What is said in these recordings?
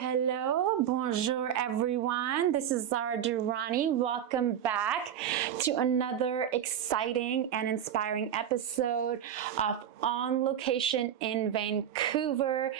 Hello, bonjour everyone. This is Zara Durrani. Welcome back to another exciting and inspiring episode of On Location in Vancouver.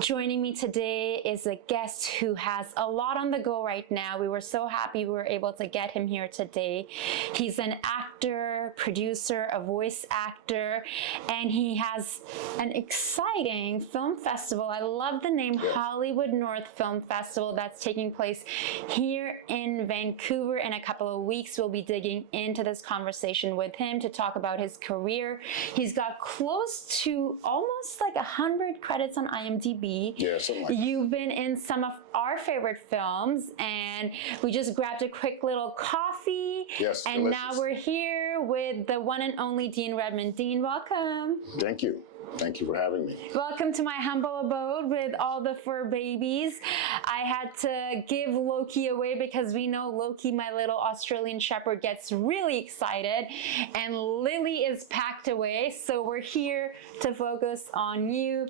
Joining me today is a guest who has a lot on the go right now. We were so happy we were able to get him here today. He's an actor, producer, a voice actor, and he has an exciting film festival. I love the name Hollywood North Film Festival that's taking place here in Vancouver. In a couple of weeks, we'll be digging into this conversation with him to talk about his career. He's got close to almost like 100 credits on IMDb. Yeah, something like that. You've been in some of our favorite films, and we just grabbed a quick little coffee. Yes, and delicious. Now we're here with the one and only Dean Redman. Dean, welcome. Thank you. Thank you for having me. Welcome to my humble abode with all the fur babies. I had to give Loki away because we know Loki, my little Australian shepherd, gets really excited, and Lily is packed away. So we're here to focus on you.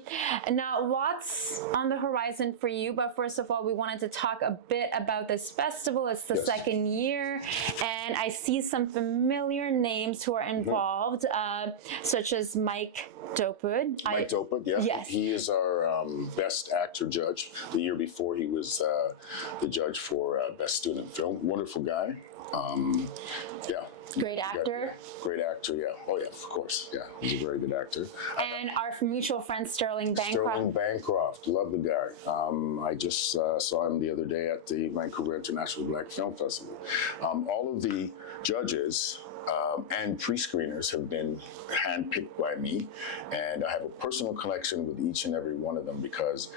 Now, lots on the horizon for you, but first of all, we wanted to talk a bit about this festival. It's the second year, and I see some familiar names who are involved, such as Mike Dopud. Mike Dopud, yeah. Yes. He is our Best Actor judge. The year before, he was the judge for Best Student Film. Wonderful guy. Yeah. Great actor. Great actor, yeah. Oh, yeah, of course. Yeah, he's a very good actor. And our mutual friend, Sterling Bancroft. Sterling Bancroft, love the guy. I just saw him the other day at the Vancouver International Black Film Festival. All of the judges and pre-screeners have been handpicked by me, and I have a personal connection with each and every one of them because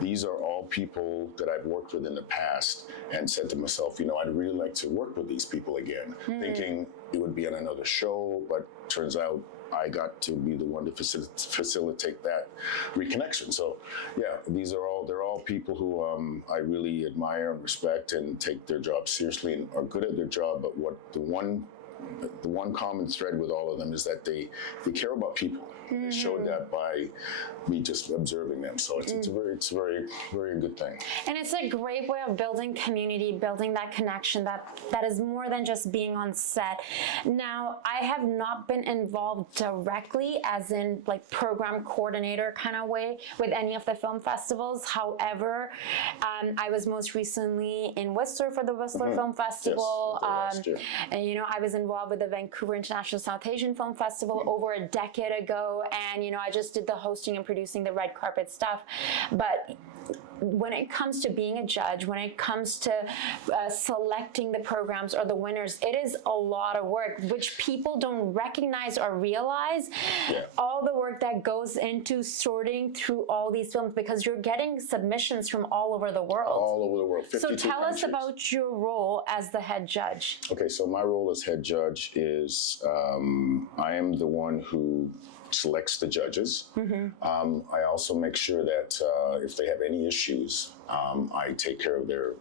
these are all people that I've worked with in the past and said to myself, you know, I'd really like to work with these people again, thinking it would be on another show, but turns out I got to be the one to facilitate that reconnection. So yeah, they're all people who I really admire and respect and take their job seriously and are good at their job, but what the one common thread with all of them is that they care about people. They showed that by me just observing them. So it's a very good thing. And it's a great way of building community, building that connection that is more than just being on set. Now, I have not been involved directly as in like program coordinator kind of way with any of the film festivals. However, I was most recently in Whistler for the Whistler Film Festival. Yes, and you know, I was involved with the Vancouver International South Asian Film Festival over a decade ago. And, you know, I just did the hosting and producing the red carpet stuff. But when it comes to being a judge, when it comes to selecting the programs or the winners, it is a lot of work, which people don't recognize or realize. All the work that goes into sorting through all these films, because you're getting submissions from all over the world. All over the world, 52 So tell countries. us about your role as the head judge. Okay, so my role as head judge is I am the one who selects the judges. I also make sure that if they have any issues, I take care of their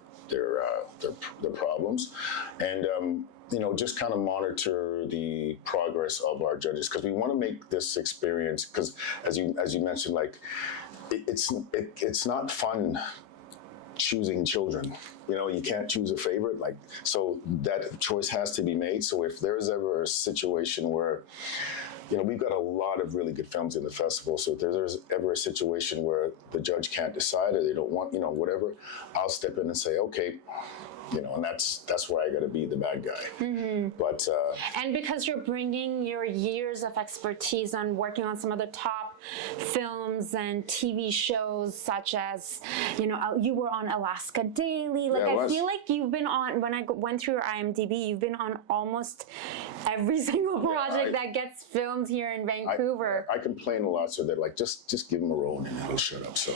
problems, and you know, just kind of monitor the progress of our judges, because we want to make this experience. Because as you mentioned, like it's not fun choosing children. You know, you can't choose a favorite, like, so that choice has to be made. So if there's ever a situation where, you know, we've got a lot of really good films in the festival, so if there's ever a situation where the judge can't decide or they don't want, you know, whatever, I'll step in and say, okay, you know, and that's where I got to be the bad guy. But and because you're bringing your years of expertise on working on some of the top films and TV shows, such as, you know, you were on Alaska Daily. Like, I feel like you've been on, when I went through your IMDb, you've been on almost every single project that gets filmed here in Vancouver. I complain a lot, so they're like, just give him a role and he'll shut up. So,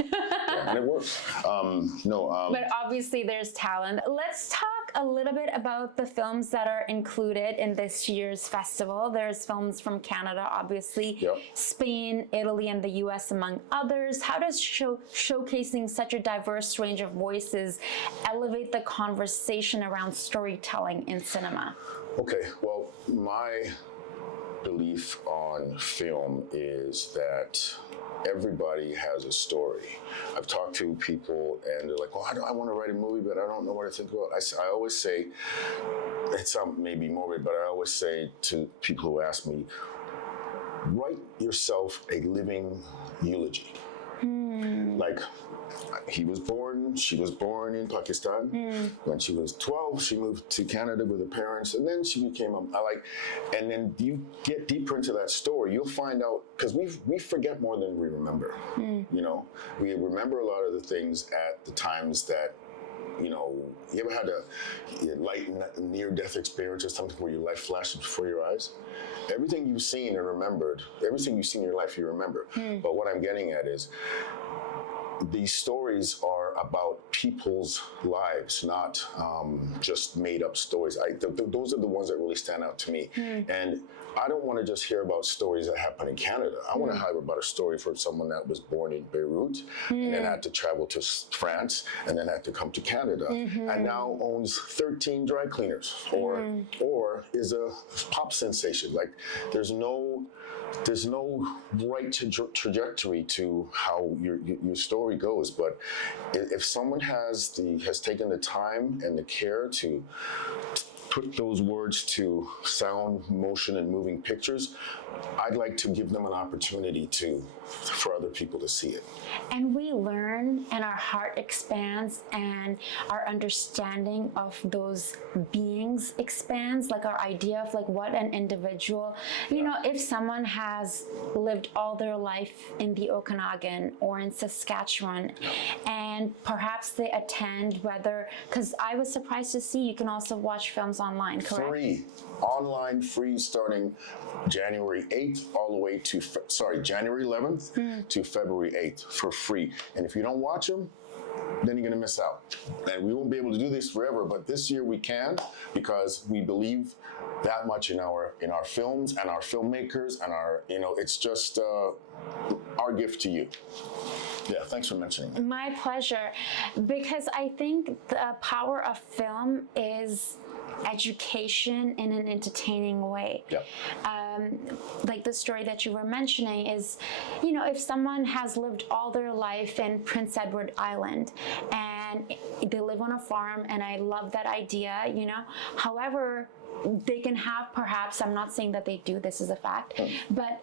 and it works. But obviously there's talent. Let's talk a little bit about the films that are included in this year's festival. There's films from Canada, obviously, Spain, Italy, and the US, among others. How does showcasing such a diverse range of voices elevate the conversation around storytelling in cinema? Okay, well, my belief on film is that everybody has a story. I've talked to people and they're like, well, I want to write a movie, but I don't know what to think about. I always say, it's maybe morbid, but I always say to people who ask me, write yourself a living eulogy. Like, she was born in Pakistan. When she was 12, she moved to Canada with her parents, and then she became and then you get deeper into that story, you'll find out, because we forget more than we remember. You know, we remember a lot of the things at the times that, you know, you ever had a light near-death experience or something where your life flashes before your eyes? Everything you've seen and remembered, everything you've seen in your life, you remember. But what I'm getting at is, these stories are about people's lives, not just made up stories. Those are the ones that really stand out to me. And I don't want to just hear about stories that happen in Canada. I want to hear about a story for someone that was born in Beirut and then had to travel to France and then had to come to Canada and now owns 13 dry cleaners or is a pop sensation. Like, there's no right trajectory to how your story goes, but if someone has taken the time and the care to put those words to sound, motion, and moving pictures, I'd like to give them an opportunity for other people to see it. And we learn, and our heart expands, and our understanding of those beings expands, like our idea of like what an individual, you know, if someone has lived all their life in the Okanagan or in Saskatchewan, and perhaps they attend, because I was surprised to see you can also watch films online, correct? Free. Online, free, starting January 8th all the way to, January 11th to February 8th for free. And if you don't watch them, then you're going to miss out. And we won't be able to do this forever, but this year we can, because we believe that much in our films and our filmmakers and it's just our gift to you. Yeah, thanks for mentioning that. My pleasure, because I think the power of film is education in an entertaining way. Yep. Like the story that you were mentioning is, you know, if someone has lived all their life in Prince Edward Island and they live on a farm, and I love that idea, you know, however, they can have perhaps, I'm not saying that they do, this is a fact, but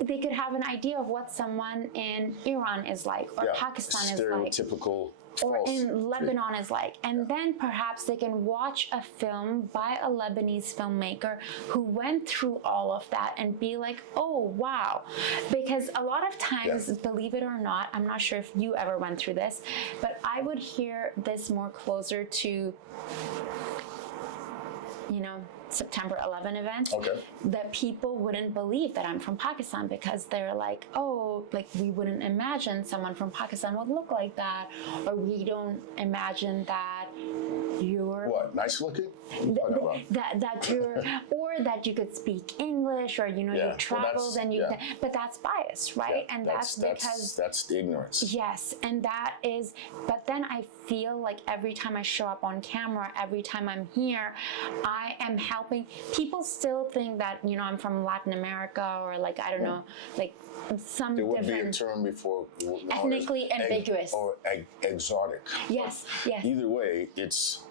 they could have an idea of what someone in Iran is like, or Pakistan is like. Stereotypical. Or in Lebanon is like. And then perhaps they can watch a film by a Lebanese filmmaker who went through all of that and be like, oh, wow. Because a lot of times, believe it or not, I'm not sure if you ever went through this, but I would hear this more closer to, you know, September 11 events, that people wouldn't believe that I'm from Pakistan, because they're like, oh, like we wouldn't imagine someone from Pakistan would look like that, or we don't imagine that you're nice looking? that you're, or that you could speak English, or you know, you traveled and you, but that's bias, right? And that's because that's the ignorance. Yes, and that is, but then I feel like every time I show up on camera, every time I'm here, I am helping. People still think that, you know, I'm from Latin America, or like, I don't know, like some there would different. Be a term before. Ethnically ambiguous. Or exotic. Yes, yes. Either way, it's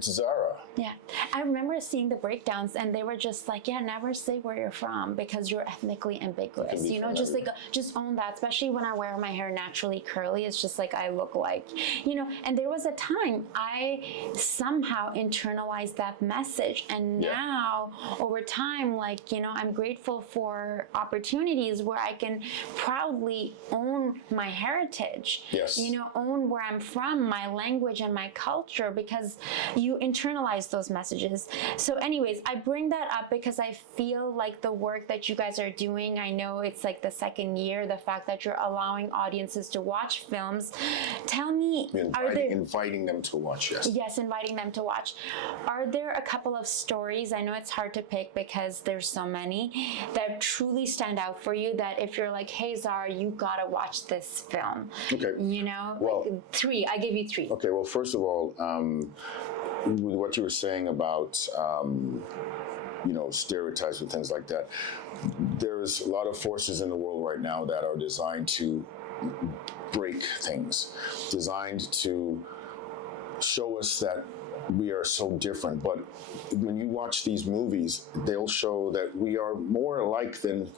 Zara. Yeah, I remember seeing the breakdowns, and they were just like, yeah, never say where you're from, because you're ethnically ambiguous. You know, just like, just own that. Especially when I wear my hair naturally curly, it's just like I look like, you know. And there was a time I somehow internalized that message, and now over time, like, you know, I'm grateful for opportunities where I can proudly own my heritage. Yes. You know, own where I'm from, my language and my culture, because you internalize those messages. So anyways, I bring that up because I feel like the work that you guys are doing, I know it's like the second year, the fact that you're allowing audiences to watch films. Tell me, inviting them to watch, yes. Yes, inviting them to watch. Are there a couple of stories, I know it's hard to pick because there's so many, that truly stand out for you, that if you're like, hey Zara, you gotta watch this film? Okay. You know, well, like 3, I gave you 3. Okay, well, first of all, with what you were saying about, you know, stereotypes and things like that, there there's a lot of forces in the world right now that are designed to break things, designed to show us that we are so different. But when you watch these movies, they'll show that we are more alike than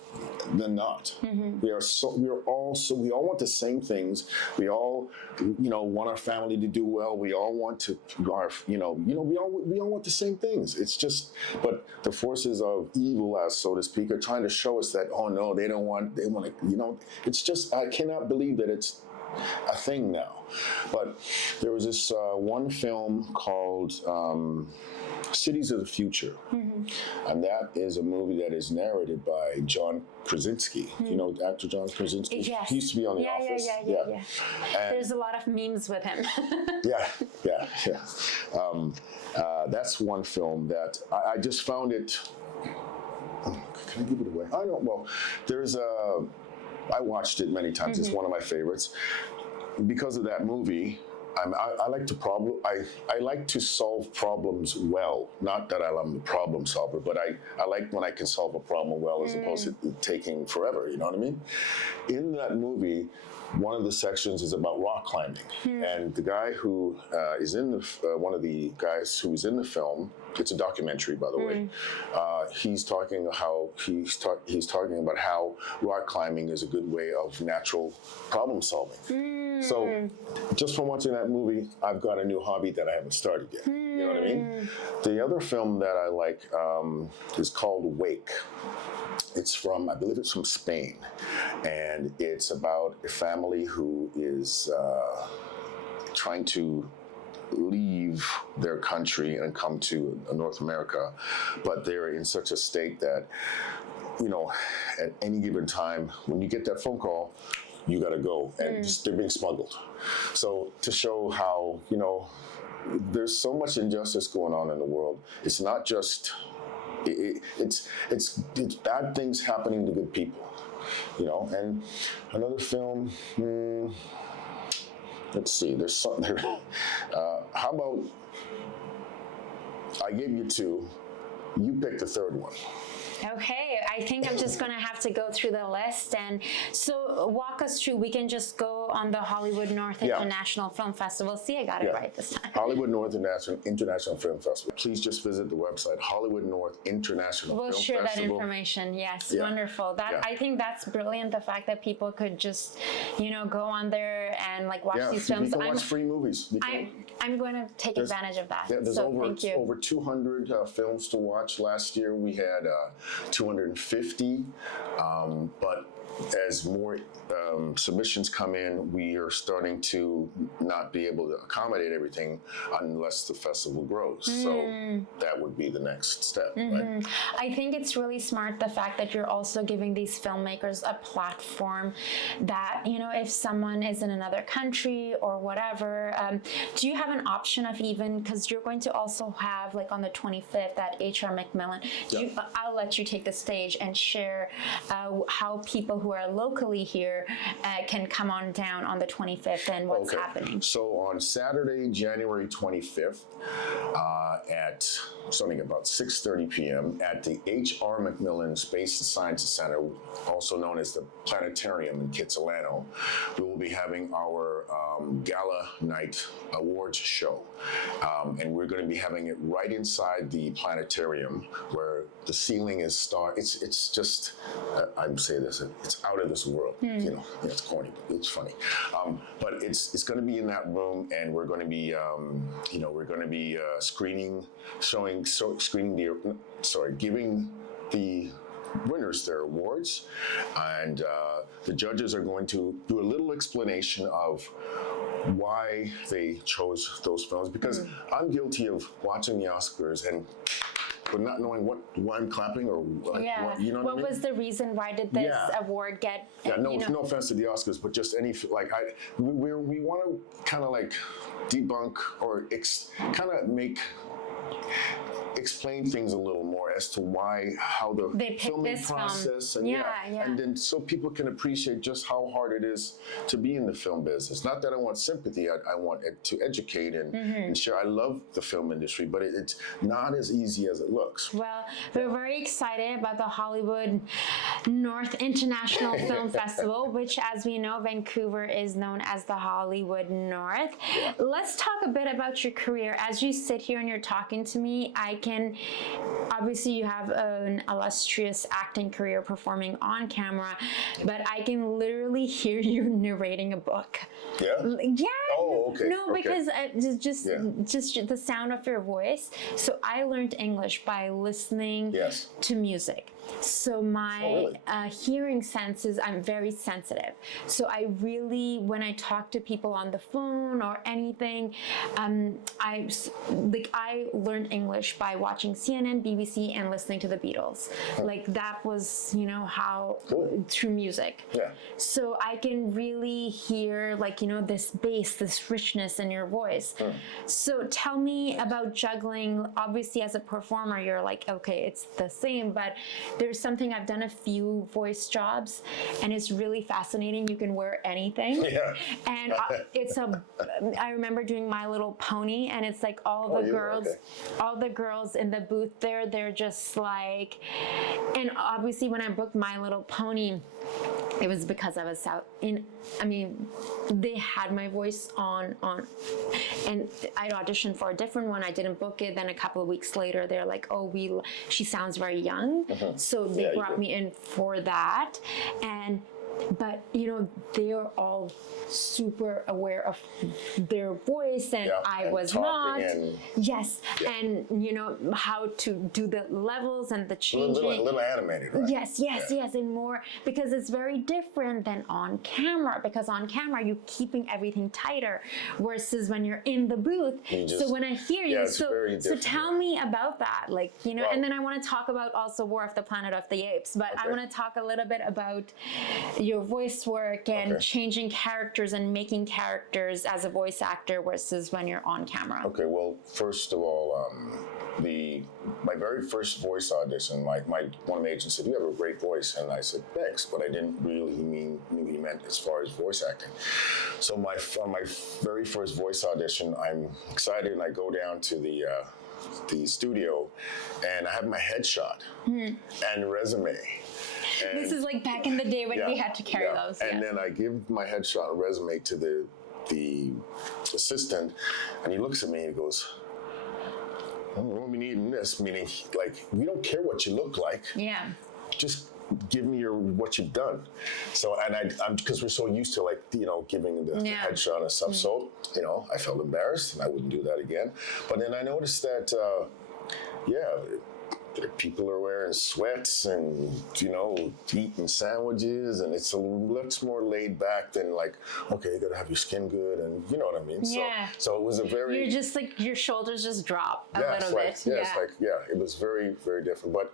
not. We all want the same things. We all, want our family to do well. We all want to, we all want the same things. It's just, but the forces of evil, as so to speak, are trying to show us that, oh no, they want to, it's just, I cannot believe that it's a thing now. But there was this one film called Cities of the Future, and that is a movie that is narrated by John Krasinski. You know actor John Krasinski? Yes. He used to be on The Office. Yeah. There's a lot of memes with him. Yeah. That's one film that I just found it. Can I give it away? I don't. Well, there's a. I watched it many times. It's one of my favorites. Because of that movie, I like to I like to solve problems well. Not that I'm a problem solver, but I like when I can solve a problem well as opposed to taking forever. You know what I mean? In that movie, one of the sections is about rock climbing, and the guy who is in the one of the guys who is in the film. It's a documentary, by the way. He's talking about how rock climbing is a good way of natural problem solving. So, just from watching that movie, I've got a new hobby that I haven't started yet. You know what I mean? The other film that I like is called Wake. I believe it's from Spain, and it's about a family who is trying to leave their country and come to North America, but they're in such a state that, at any given time, when you get that phone call, you got to go, and they're being smuggled. So to show how, there's so much injustice going on in the world. It's not just, it's bad things happening to good people, and another film, let's see, there's something there. How about, I gave you two, you pick the third one. Okay, I think I'm just gonna have to go through the list, and so walk us through. We can just go on the Hollywood North International Film Festival. See, I got it right this time. Hollywood North International Film Festival. Please just visit the website, Hollywood North International Film Festival. We'll share that information. Yes, wonderful. I think that's brilliant. The fact that people could just, go on there and watch these films. You can watch free movies. I'm going to take advantage of that. There's thank you. over 200 films to watch. Last year we had 250, but as more submissions come in, we are starting to not be able to accommodate everything unless the festival grows. So that would be the next step. Right? I think it's really smart, the fact that you're also giving these filmmakers a platform that, if someone is in another country or whatever, do you have an option of even, because you're going to also have on the 25th at HR Macmillan, I'll let you take the stage and share how people who are locally here can come on down on the 25th and what's happening. So on Saturday, January 25th, at something about 6:30 p.m. at the H.R. Macmillan Space and Science Center, also known as the Planetarium in Kitsilano, we will be having our Gala Night Awards show. And we're going to be having it right inside the planetarium, where the ceiling is it's just, I'm saying this, it's out of this world. It's corny, but it's funny. But it's going to be in that room, and we're going to be, giving the winners their awards, and the judges are going to do a little explanation of why they chose those films, because I'm guilty of watching the Oscars but not knowing why I'm clapping or what, I mean? What was the reason? Why did this award get? No offense to the Oscars, but just we want to kind of debunk or kind of make explain things a little more as to how the They picked filming this film. process and and then so people can appreciate just how hard it is to be in the film business. Not that I want sympathy, I want it to educate and share. I love the film industry, but it's not as easy as it looks. Well, we're very excited about the Hollywood North International Film Festival, which, as we know, Vancouver is known as the Hollywood North. Let's talk a bit about your career. As you sit here and you're talking to me, I can, obviously you have an illustrious acting career performing on camera, but I can literally hear you narrating a book. Yeah? Yeah. Oh, okay. No, okay. because just the sound of your voice. So I learned English by listening to music. So my hearing senses, I'm very sensitive. So I really, when I talk to people on the phone or anything, I learned English by watching CNN, BBC, and listening to the Beatles. Like that was, how through music. Yeah. So I can really hear this bass, this richness in your voice. So tell me about juggling. Obviously, as a performer, you're like, okay, it's the same, but there's something, I've done a few voice jobs and it's really fascinating. You can wear anything. Yeah. And I remember doing My Little Pony, and it's like all the girls in the booth there, they're just like, and obviously when I booked My Little Pony, it was because I was they had my voice on, and I'd auditioned for a different one. I didn't book it. Then a couple of weeks later, they're like, oh, she sounds very young. So they brought me in for that. But they are all super aware of their voice, and I was not. Yes, and how to do the levels and the changing. A little animated, right? Yes, and more, because it's very different than on camera. Because on camera you're keeping everything tighter, versus when you're in the booth. So when I hear you, so tell me about that, and then I want to talk about also War of the Planet of the Apes. But I want to talk a little bit about your voice work and changing characters and making characters as a voice actor versus when you're on camera. Okay, well, first of all, my very first voice audition, one of my agents said, "You have a great voice," and I said, "Thanks," but I didn't really knew he meant as far as voice acting. So my very first voice audition, I'm excited, and I go down to the studio, and I have my headshot and resume. And this is like back in the day when we had to carry those. And then I give my headshot and resume to the assistant, and he looks at me and he goes, "We'll be needing this," meaning we don't care what you look like. Yeah. Just give me what you've done. So, and I'm because we're so used to giving the headshot and stuff. So, I felt embarrassed and I wouldn't do that again. But then I noticed that, people are wearing sweats and, eating sandwiches, and it's a much more laid back than okay, you gotta have your skin good, and you know what I mean? Yeah. So it was a very... You're just your shoulders just drop a little bit. It was very, very different. But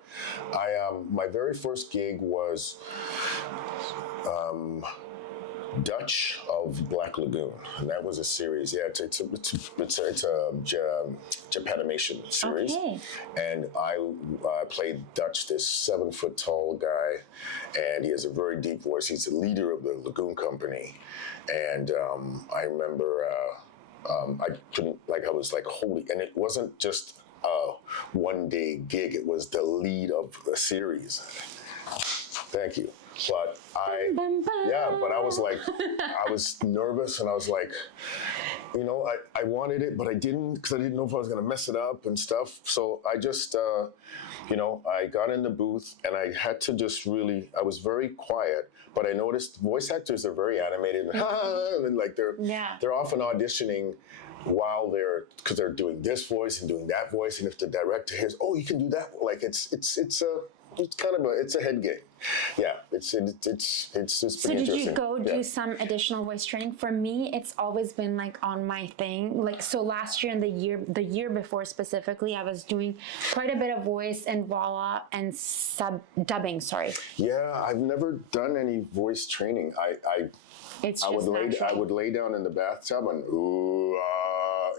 my very first gig was Dutch of Black Lagoon, and that was a series. Yeah, it's a Japanimation series, and I played Dutch, this 7-foot tall guy, and he has a very deep voice. He's the leader of the Lagoon Company, and I remember I couldn't I was holy, and it wasn't just a one-day gig; it was the lead of a series. Thank you. But I was nervous, and I was like, I wanted it, but I didn't, because I didn't know if I was going to mess it up and stuff. So I just, I got in the booth, and I had to just I was very quiet, but I noticed voice actors are very animated, and they're often auditioning while because they're doing this voice and doing that voice, and if the director hears, oh, you can do that, it's a head game. Yeah, it's just pretty interesting. So did you go do some additional voice training? For me, it's always been on my thing. So last year and the year before specifically, I was doing quite a bit of voice and voila and dubbing. Sorry. Yeah, I've never done any voice training. I would lay down in the bathtub and ooh,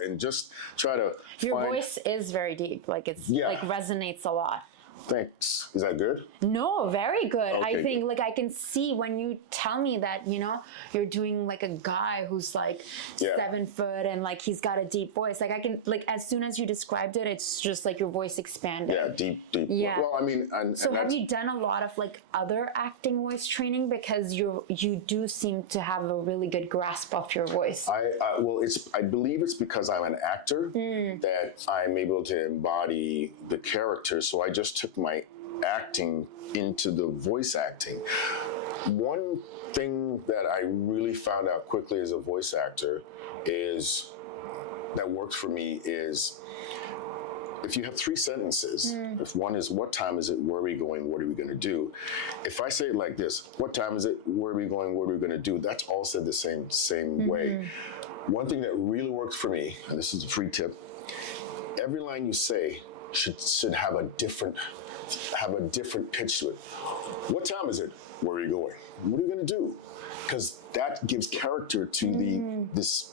and just try to Your find... voice is very deep. Like it's like resonates a lot. Thanks. Is that good? No, very good. Okay, I think good. like I can see when you tell me that, you know, you're doing like a guy who's like 7 foot and like he's got a deep voice. Like I can, like as soon as you described it, it's just like your voice expanded. Yeah, deep. Yeah. Well, I mean, So have you done a lot of like other acting voice training, because you do seem to have a really good grasp of your voice? I believe it's because I'm an actor that I'm able to embody the character. So I just took my acting into the voice acting. One thing that I really found out quickly as a voice actor is that works for me is if you have 3 sentences, if one is, what time is it, where are we going, what are we going to do? If I say it like this, what time is it, where are we going, what are we going to do? That's all said the same way. One thing that really works for me, and this is a free tip, every line you say should have a different pitch to it. What time is it? Where are you going? What are you going to do? Because that gives character to this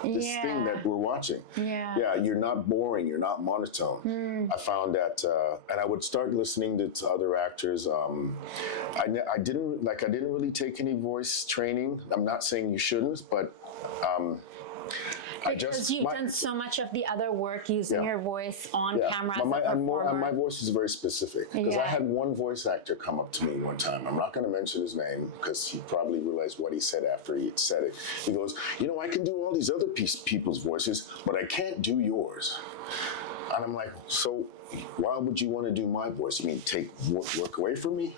thing that we're watching. Yeah, you're not boring, you're not monotone. I found that, and I would start listening to other actors. I didn't really take any voice training. I'm not saying you shouldn't, but because you've done so much of the other work using your voice on camera as a performer. My voice is very specific, because I had one voice actor come up to me one time. I'm not going to mention his name because he probably realized what he said after he had said it. He goes, you know, I can do all these other people's voices, but I can't do yours. And I'm like, so why would you want to do my voice? You mean take work away from me?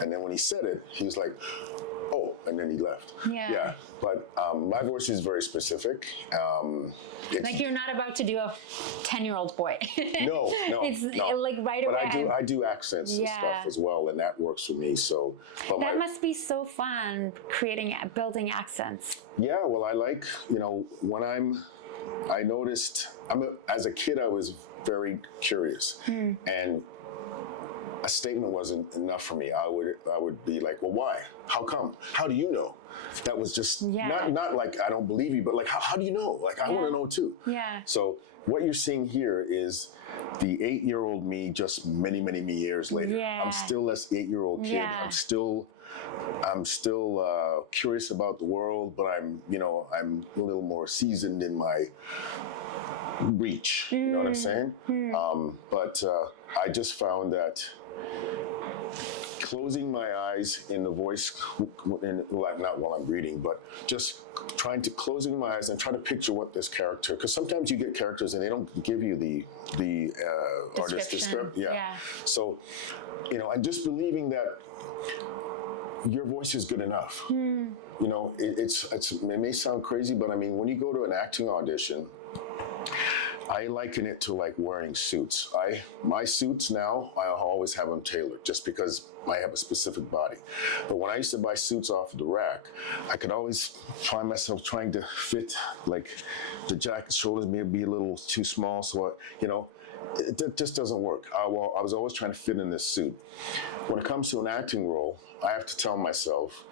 And then when he said it, he was like, oh, and then he left. Yeah. But my voice is very specific. Like you're not about to do a 10-year-old boy. No. It's like right away. But I do accents and stuff as well, and that works for me. So that must be so fun, building accents. Yeah, well, I like, you know, when I noticed, as a kid, I was very curious, and a statement wasn't enough for me. I would be like, well, why? How come? How do you know? That was just not like I don't believe you, but like how do you know? Like I want to know too. Yeah. So what you're seeing here is the 8-year-old me just many years later. Yeah. I'm still this 8-year-old kid. Yeah. I'm still curious about the world, but I'm a little more seasoned in my reach. You know what I'm saying? But I just found that closing my eyes in the voice, not while I'm reading, but just closing my eyes and try to picture what this character, because sometimes you get characters and they don't give you the artist description. Yeah. So, you know, and just believing that your voice is good enough. You know, it may sound crazy, but I mean, when you go to an acting audition, I liken it to like wearing suits. My suits now, I always have them tailored just because I have a specific body. But when I used to buy suits off the rack, I could always find myself trying to fit, like the jacket shoulders may be a little too small. So, it just doesn't work. I was always trying to fit in this suit. When it comes to an acting role, I have to tell myself,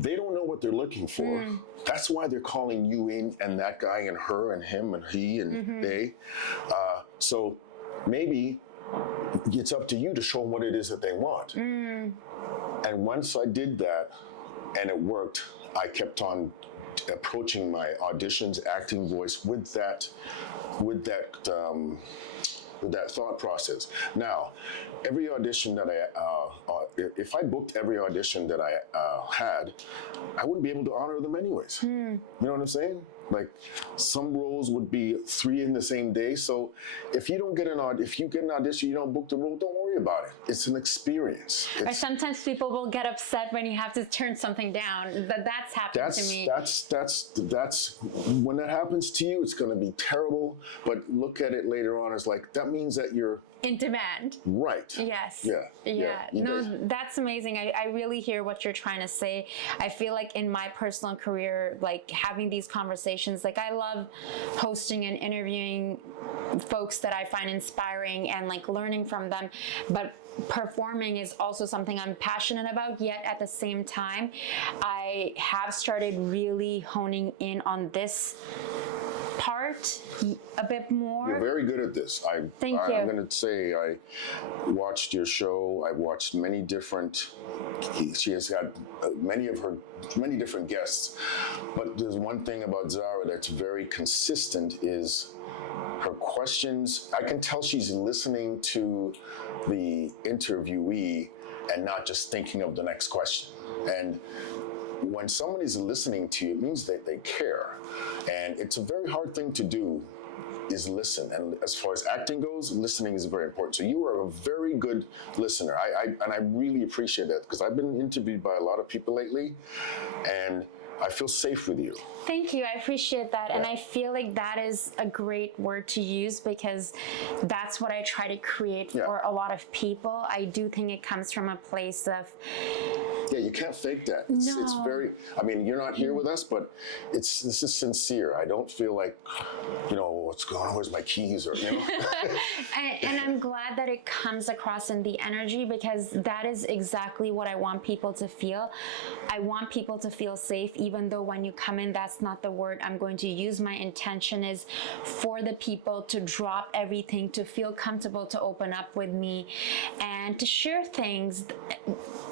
they don't know what they're looking for. That's why they're calling you in, and that guy and her and him and he and they. So maybe it's up to you to show them what it is that they want. And once I did that and it worked, I kept on approaching my auditions, acting voice with that thought process. Now, every audition that if I booked every audition that I had, I wouldn't be able to honor them anyways. You know what I'm saying? Like some roles would be 3 in the same day. So if you get an audition, you don't book the role, don't worry about it. It's an experience. Or sometimes people will get upset when you have to turn something down. That's happened to me. That's when that happens to you, it's going to be terrible. But look at it later on as like, that means that you're in demand. Right. Yes. Yeah. No, that's amazing. I really hear what you're trying to say. I feel like in my personal career, like having these conversations, like I love hosting and interviewing folks that I find inspiring and like learning from them. But performing is also something I'm passionate about, yet at the same time, I have started really honing in on this part a bit more? You're very good at this. Thank you. I'm going to say I watched your show. I've watched many different. She has got many different guests, but there's one thing about Zara that's very consistent is her questions. I can tell she's listening to the interviewee and not just thinking of the next question. And when somebody's listening to you, it means that they care. And it's a very hard thing to do, is listen. And as far as acting goes, listening is very important. So you are a very good listener. And I really appreciate that, because I've been interviewed by a lot of people lately, and I feel safe with you. Thank you. I appreciate that. And I feel like that is a great word to use, because that's what I try to create for a lot of people. I do think it comes from a place of... Yeah, you can't fake that. It's very, I mean, you're not here with us, but this is sincere. I don't feel like, what's going on? Where's my keys? Or, and I'm glad that it comes across in the energy, because that is exactly what I want people to feel. I want people to feel safe, even though when you come in, that's not the word I'm going to use. My intention is for the people to drop everything, to feel comfortable, to open up with me, and to share things.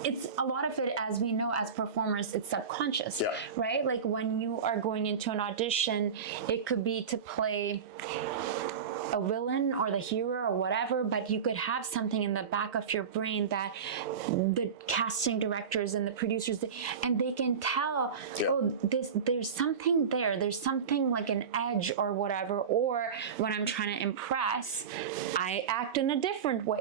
It's a lot of it, as we know, as performers, it's subconscious, right? Like when you are going into an audition, it could be to play a villain or the hero or whatever, but you could have something in the back of your brain that the casting directors and the producers, and they can tell, there's something there's something like an edge or whatever. Or when I'm trying to impress, I act in a different way,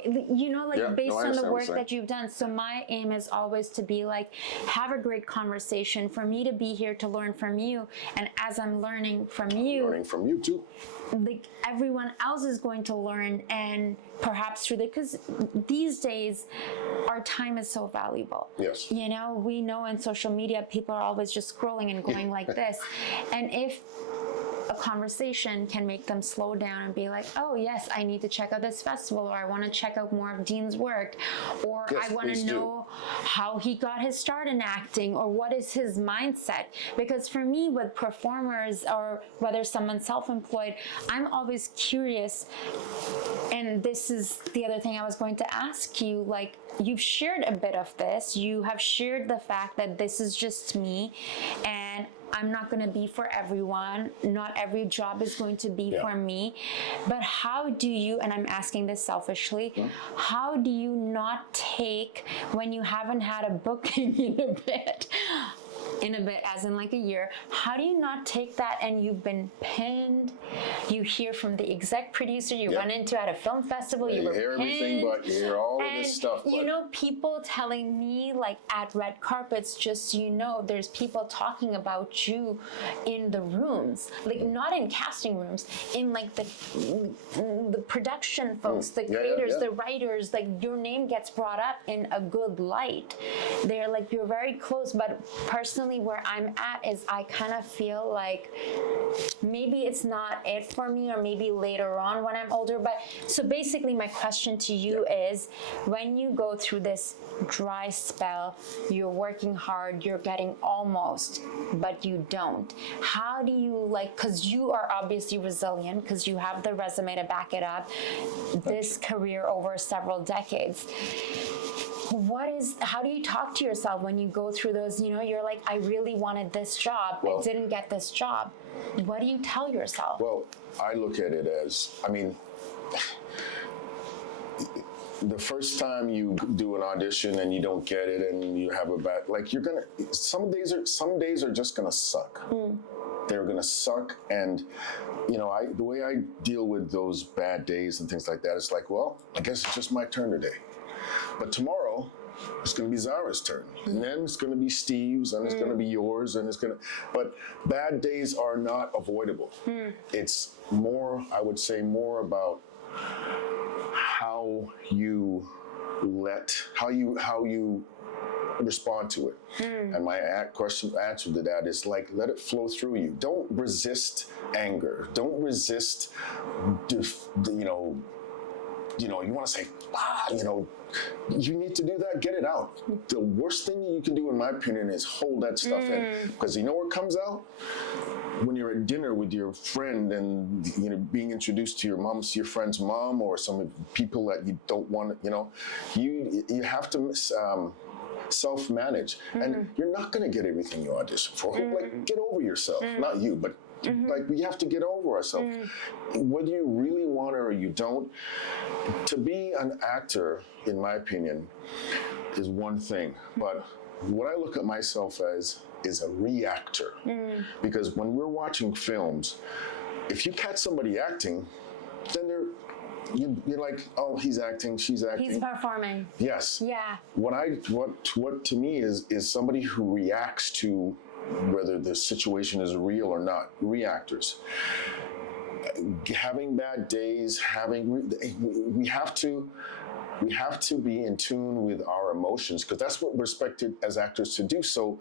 based on the work that you've done. So my aim is always to be like, have a great conversation, for me to be here to learn from you, and as I'm learning from you too, like everyone else is going to learn, and perhaps because these days our time is so valuable. Yes. We know in social media people are always just scrolling and going like this, and if a conversation can make them slow down and be like, oh yes, I need to check out this festival, or I want to check out more of Dean's work, or I want to know how he got his start in acting, or what is his mindset. Because for me, with performers, or whether someone's self-employed, I'm always curious. And this is the other thing I was going to ask you, like, you've shared a bit of this. You have shared the fact that this is just me, and I'm not going to be for everyone. Not every job is going to be for me. But how do you, and I'm asking this selfishly, how do you not take, when you haven't had a booking in a bit, as in like a year, how do you not take that, and you've been pinned, you hear from the exec producer, you run into at a film festival, you were hear pinned, everything, but you hear all of this stuff. People telling me, like at red carpets, just there's people talking about you in the rooms, like not in casting rooms, in like the production folks, the creators, the writers, like your name gets brought up in a good light. They're like, you're very close. But personally, where I'm at is I kind of feel like maybe it's not it for me, or maybe later on when I'm older. But so basically my question to you is, when you go through this dry spell, you're working hard, you're getting almost, but you don't. How do you, because you are obviously resilient, because you have the resume to back it up, this career over several decades. How do you talk to yourself when you go through those, you're like, I really wanted this job, I didn't get this job. What do you tell yourself? Well, I look at it as, the first time you do an audition and you don't get it and you have a bad, some days are just gonna suck. They're gonna suck, and the way I deal with those bad days and things like that, it's like, well, I guess it's just my turn today. But tomorrow, it's going to be Zara's turn. And then it's going to be Steve's, and it's going to be yours, and but bad days are not avoidable. It's more, I would say, more about how you respond to it. And my answer to that is like, let it flow through you. Don't resist anger. Don't resist, you want to say, you need to do that, get it out. The worst thing you can do, in my opinion, is hold that stuff in. Because you know what comes out? when you're at dinner with your friend and being introduced to your friend's mom or some people that you don't want, you have to self-manage, and you're not going to get everything you audition for. Like, get over yourself. Not you, but like, we have to get over ourselves. Whether you really want it or you don't, to be an actor, in my opinion, is one thing. But what I look at myself as is a reactor. Because when we're watching films, if you catch somebody acting, then you're like, oh, he's acting, she's acting. He's performing. Yes. Yeah. What to me is somebody who reacts to whether the situation is real or not. Reactors. Having bad days, we have to be in tune with our emotions, because that's what we're expected as actors to do. So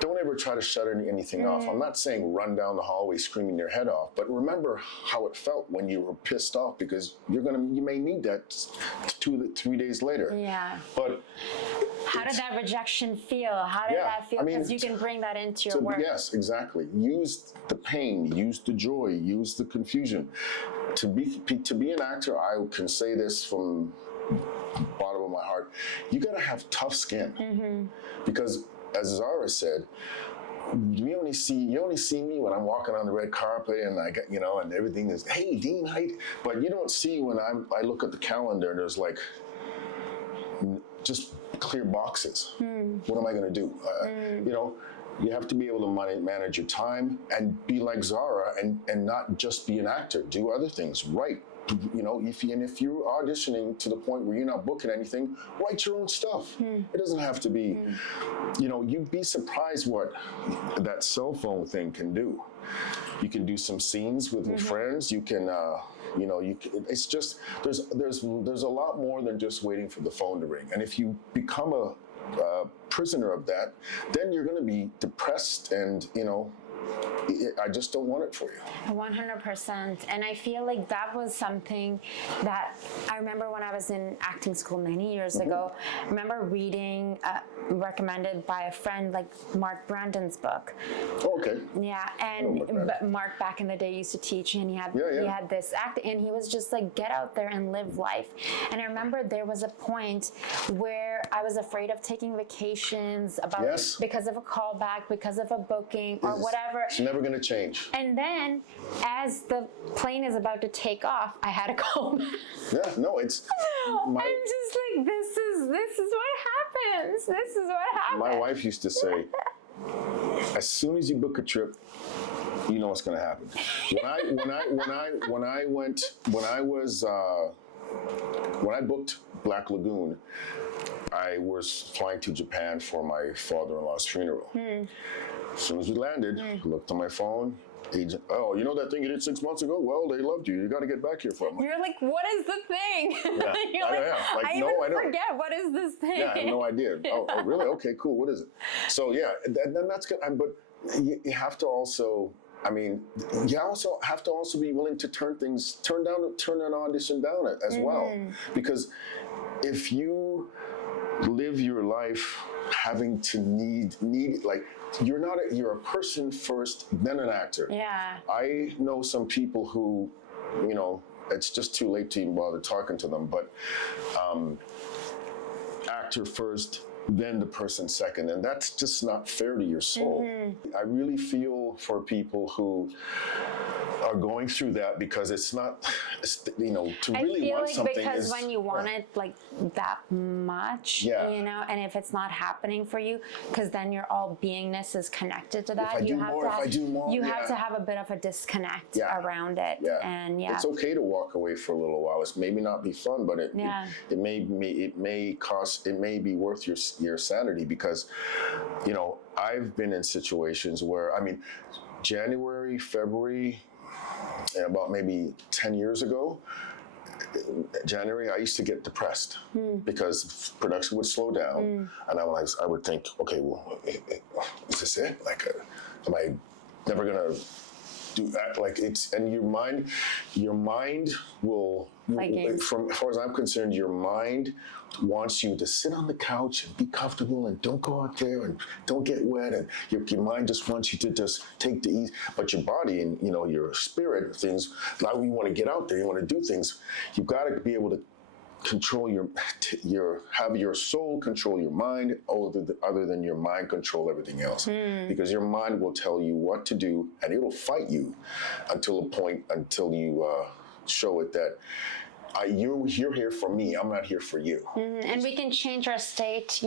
don't ever try to shut anything off. I'm not saying run down the hallway screaming your head off, but remember how it felt when you were pissed off, because you may need that 2 to 3 days later. Yeah. But how did that rejection feel? How did that feel? Because you can bring that into your work. Yes, exactly. Use the pain, use the joy, use the confusion. To be an actor, I can say this from the bottom of my heart, you gotta have tough skin. Because as Zara said, you only see me when I'm walking on the red carpet and I get, and everything is, hey, Dean, but you don't see when I look at the calendar and there's like just clear boxes. What am I going to do? You have to be able to manage your time and be like Zara and not just be an actor. Do other things. Write. If you're auditioning to the point where you're not booking anything, write your own stuff. It doesn't have to be, you'd be surprised what that cell phone thing can do. You can do some scenes with your friends. You can, it's just, there's a lot more than just waiting for the phone to ring. And if you become a prisoner of that, then you're going to be depressed and, I just don't want it for you. 100%. And I feel like that was something that I remember when I was in acting school many years ago. I remember reading, recommended by a friend, like Mark Brandon's book. Oh, okay. Yeah, and but Mark back in the day used to teach, and he had this act, and he was just like, get out there and live life. And I remember there was a point where I was afraid of taking vacations because of a callback, because of a booking or whatever. It's never going to change. And then, as the plane is about to take off, I had a call back. Yeah, no, it's. I'm just like, this is what happens. This is what happens. My wife used to say, as soon as you book a trip, you know what's going to happen. When I booked Black Lagoon, I was flying to Japan for my father-in-law's funeral. As soon as we landed, looked on my phone, agent, oh, you know that thing you did 6 months ago? Well, they loved you. You got to get back here for them. You're like, what is the thing? Yeah. I forget, what is this thing? Yeah, I have no idea. Oh, really? Okay, cool. What is it? So, yeah, then that's good. But you have to also, you also have to be willing to turn an audition down as well. Because if you live your life having to need like, you're a person first, then an actor. Yeah. I know some people who, it's just too late to even bother talking to them, but actor first, then the person second, and that's just not fair to your soul. I really feel for people who are going through that, because it's not, to really want something. Because when you want it like that much, and if it's not happening for you, because then your all beingness is connected to that. You have to have a bit of a disconnect around it. And it's okay to walk away for a little while. It's maybe not be fun, but it may be worth your sanity, because I've been in situations where January, February, and about maybe 10 years ago, January, I used to get depressed because production would slow down, and I would think, okay, well, is this it? Like, am I never gonna do that. Like it's, and your mind will, from as far as I'm concerned, your mind wants you to sit on the couch and be comfortable and don't go out there and don't get wet, and your mind just wants you to just take the easy. But your body and your spirit, things like you want to get out there, you want to do things. You've got to be able to control have your soul control your mind, other than your mind control everything else. Because your mind will tell you what to do, and it'll fight you until you show it that you're here for me, I'm not here for you. And we can change our state,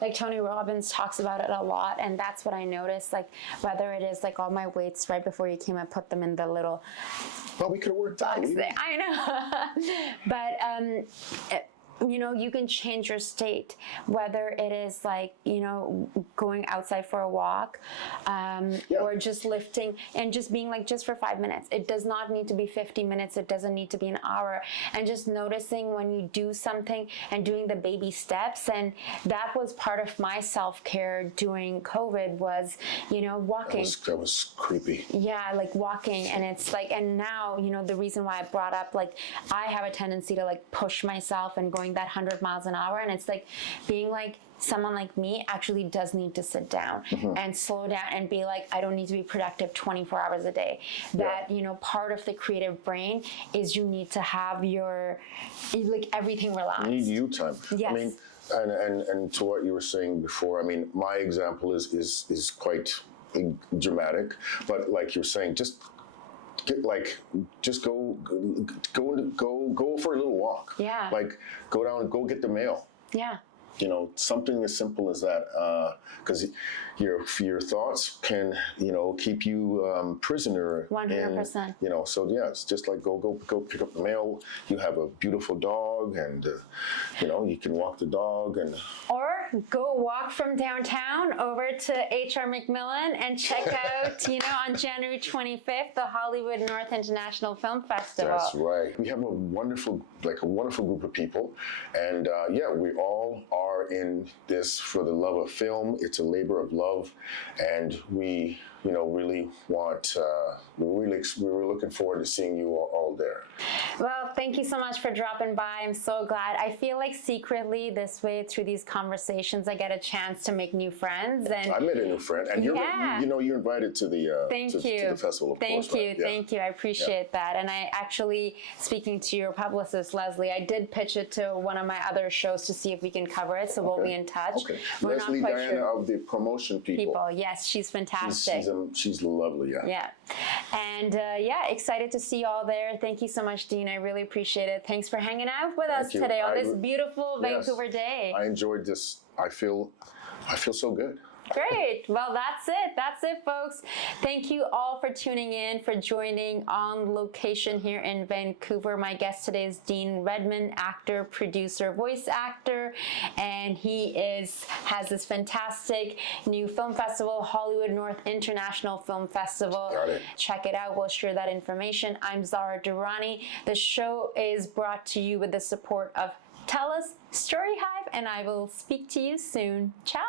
like Tony Robbins talks about it a lot. And that's what I noticed, like whether it is like all my weights right before you came, I put them in the little well, we could have worked out. I know. But you can change your state, whether it is like, going outside for a walk, or just lifting and just being like, just for 5 minutes. It does not need to be 50 minutes. It doesn't need to be an hour. And just noticing when you do something and doing the baby steps. And that was part of my self-care during COVID was, walking. That was creepy. Yeah, like walking. And it's like, and now, the reason why I brought up, like, I have a tendency to like push myself and going that 100 miles an hour, and it's like being like someone like me actually does need to sit down and slow down and be like, I don't need to be productive 24 hours a day. That part of the creative brain is you need to have your everything relaxed. You need you time. Yes. I mean, and to what you were saying before, I mean, my example is quite dramatic, but like you're saying, just go for a little walk. Yeah. Like go down and go get the mail. Yeah. Something as simple as that, because your thoughts can, keep you prisoner. 100%. So yeah, it's just like go pick up the mail. You have a beautiful dog, and you can walk the dog, or go walk from downtown over to HR McMillan and check out, on January 25th, the Hollywood North International Film Festival. That's right. We have a wonderful group of people, and we all are in this for the love of film. It's a labor of love, and we really want. We're looking forward to seeing you all there. Well, thank you so much for dropping by. I'm so glad. I feel like secretly this way through these conversations, I get a chance to make new friends. And I met a new friend, and you're invited to the to the festival. Of Thank course, you, right? Yeah. thank you. I appreciate that. And I actually, speaking to your publicist Leslie, I did pitch it to one of my other shows to see if we can cover it. So we'll be in touch. Okay. We're Leslie not quite Diana sure. of the promotion people. Yes, she's fantastic. She's lovely. Yeah. Yeah. And excited to see you all there. Thank you so much, Dean. I really appreciate it. Thanks for hanging out with us today on this beautiful Vancouver day. I enjoyed this. I feel so good. Great. Well, that's it. That's it, folks. Thank you all for tuning in, for joining On Location here in Vancouver. My guest today is Dean Redman, actor, producer, voice actor, and he has this fantastic new film festival, Hollywood North International Film Festival. Got it. Check it out. We'll share that information. I'm Zara Durrani. The show is brought to you with the support of Tell Us Story Hive, and I will speak to you soon. Ciao.